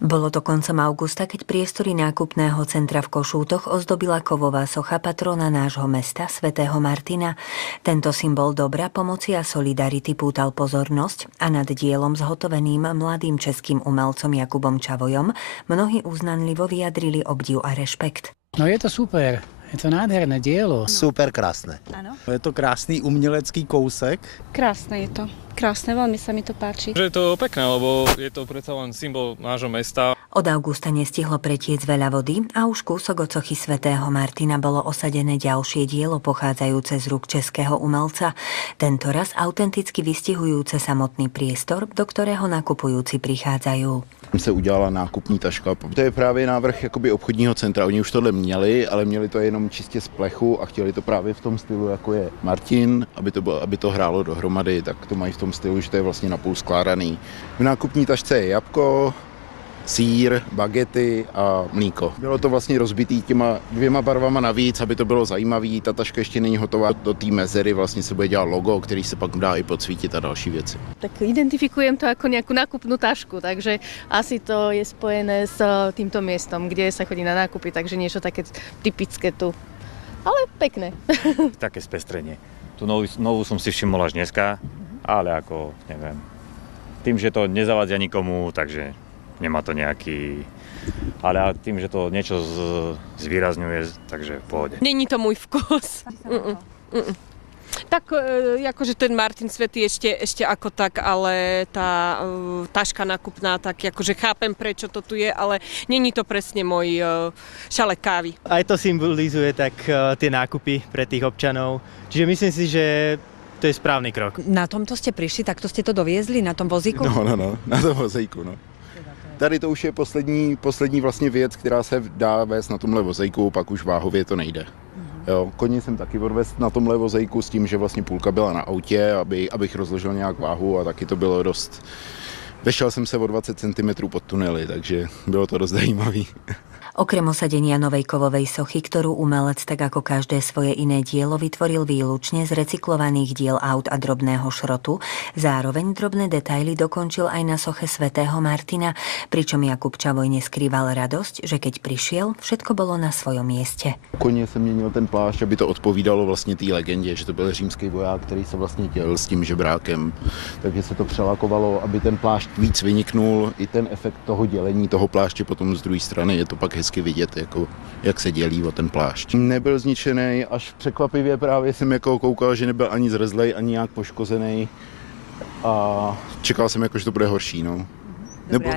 Bolo to koncom augusta, keď priestory nákupného centra v Košútoch ozdobila kovová socha patrona nášho mesta, svätého Martina. Tento symbol dobra, pomoci a solidarity pútal pozornosť a nad dielom zhotoveným mladým českým umelcom Jakubom Čavojom mnohí uznanlivo vyjadrili obdiv a rešpekt. No je to super. Je to nádherné dielo. Super krásne. Áno. Je to krásny umelecký kousek. Krásne je to. Krásne, veľmi sa mi to páči. Že je to pekné, lebo je to predsa len symbol nášho mesta. Od augusta nestihlo pretiec veľa vody a už kúsok od sochy svätého Martina bolo osadené ďalšie dielo pochádzajúce z rúk českého umelca. Tentoraz autenticky vystihujúce samotný priestor, do ktorého nakupujúci prichádzajú. Se udělala nákupní taška. To je právě návrh jakoby obchodního centra. Oni už tohle měli, ale měli to jenom čistě z plechu a chtěli to právě v tom stylu, jako je Martin, aby to hrálo dohromady, tak to mají v tom stylu, že to je vlastně napůl skládaný. V nákupní tašce je jabko, sýr, bagety a mlíko. Bylo to vlastně rozbitý těma dvěma barvama navíc, aby to bylo zajímavý. Ta taška ještě není hotová. Do té mezery vlastně se bude dělat logo, který se pak dá i podsvítit a další věci. Tak identifikujem to ako nejakú nákupnú tašku, takže asi to je spojené s týmto miestom, kde sa chodí na nákupy, takže niečo také typické tu. Ale pekné. Také spestrenie. Tu novú som si všimol až dneska, ale ako, neviem, tým, že to nezavadzia nikomu, takže nemá to nejaký... Ale tým, že to niečo zvýrazňuje, takže v pohode. Není to môj vkus. Tak akože ten Martin Svätý ešte ako tak, ale tá taška nákupná, tak akože chápem, prečo to tu je, ale není to presne môj šalek kávy. Aj to symbolizuje tak tie nákupy pre tých občanov. Čiže myslím si, že to je správny krok. Na tomto ste prišli, takto ste to doviezli, na tom vozíku? No, na tom vozejku, no. Tady to už je poslední vlastně věc, která se dá vést na tomhle vozejku, pak už váhově to nejde. Jo, koně jsem taky odvést na tomhle vozejku s tím, že vlastně půlka byla na autě, abych rozložil nějak váhu a taky to bylo dost... Vešel jsem se o 20 cm pod tunely, takže bylo to dost zajímavý. Okrem osadenia novej kovovej sochy, ktorú umelec tak ako každé svoje iné dielo vytvoril výlučne z recyklovaných diel aut a drobného šrotu, zároveň drobné detaily dokončil aj na soche svätého Martina, pričom Jakub Čavoj neskrýval radosť, že keď prišiel, všetko bolo na svojom mieste. Koně se měnil ten plášť, aby to odpovídalo vlastně té legendě, že to byl římský voják, který se vlastně dělil s tím žebrákem. Takže se to přelakovalo, aby ten plášť víc vyniknul, i ten efekt toho dělení toho pláště potom z druhé strany je to pak hezky vidět, jako, jak se dělí o ten plášť. Nebyl zničený, až překvapivě právě jsem jako koukal, že nebyl ani zrezlej, ani nějak poškozený a čekal jsem, jako, že to bude horší. No. Nebo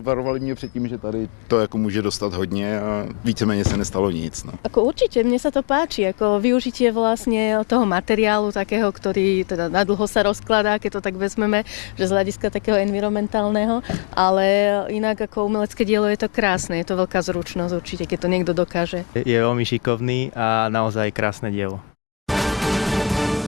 varovali mě předtím, že tady to jako může dostat hodně a víceméně se nestalo nic. No. Ako určite, mne sa to páči, ako využitie vlastne toho materiálu takého, ktorý teda nadlho sa rozkladá, keď to tak vezmeme, že z hľadiska takého environmentálneho, ale inak ako umelecké dielo je to krásne, je to veľká zručnosť určite, keď to niekto dokáže. Je veľmi šikovný a naozaj krásne dielo.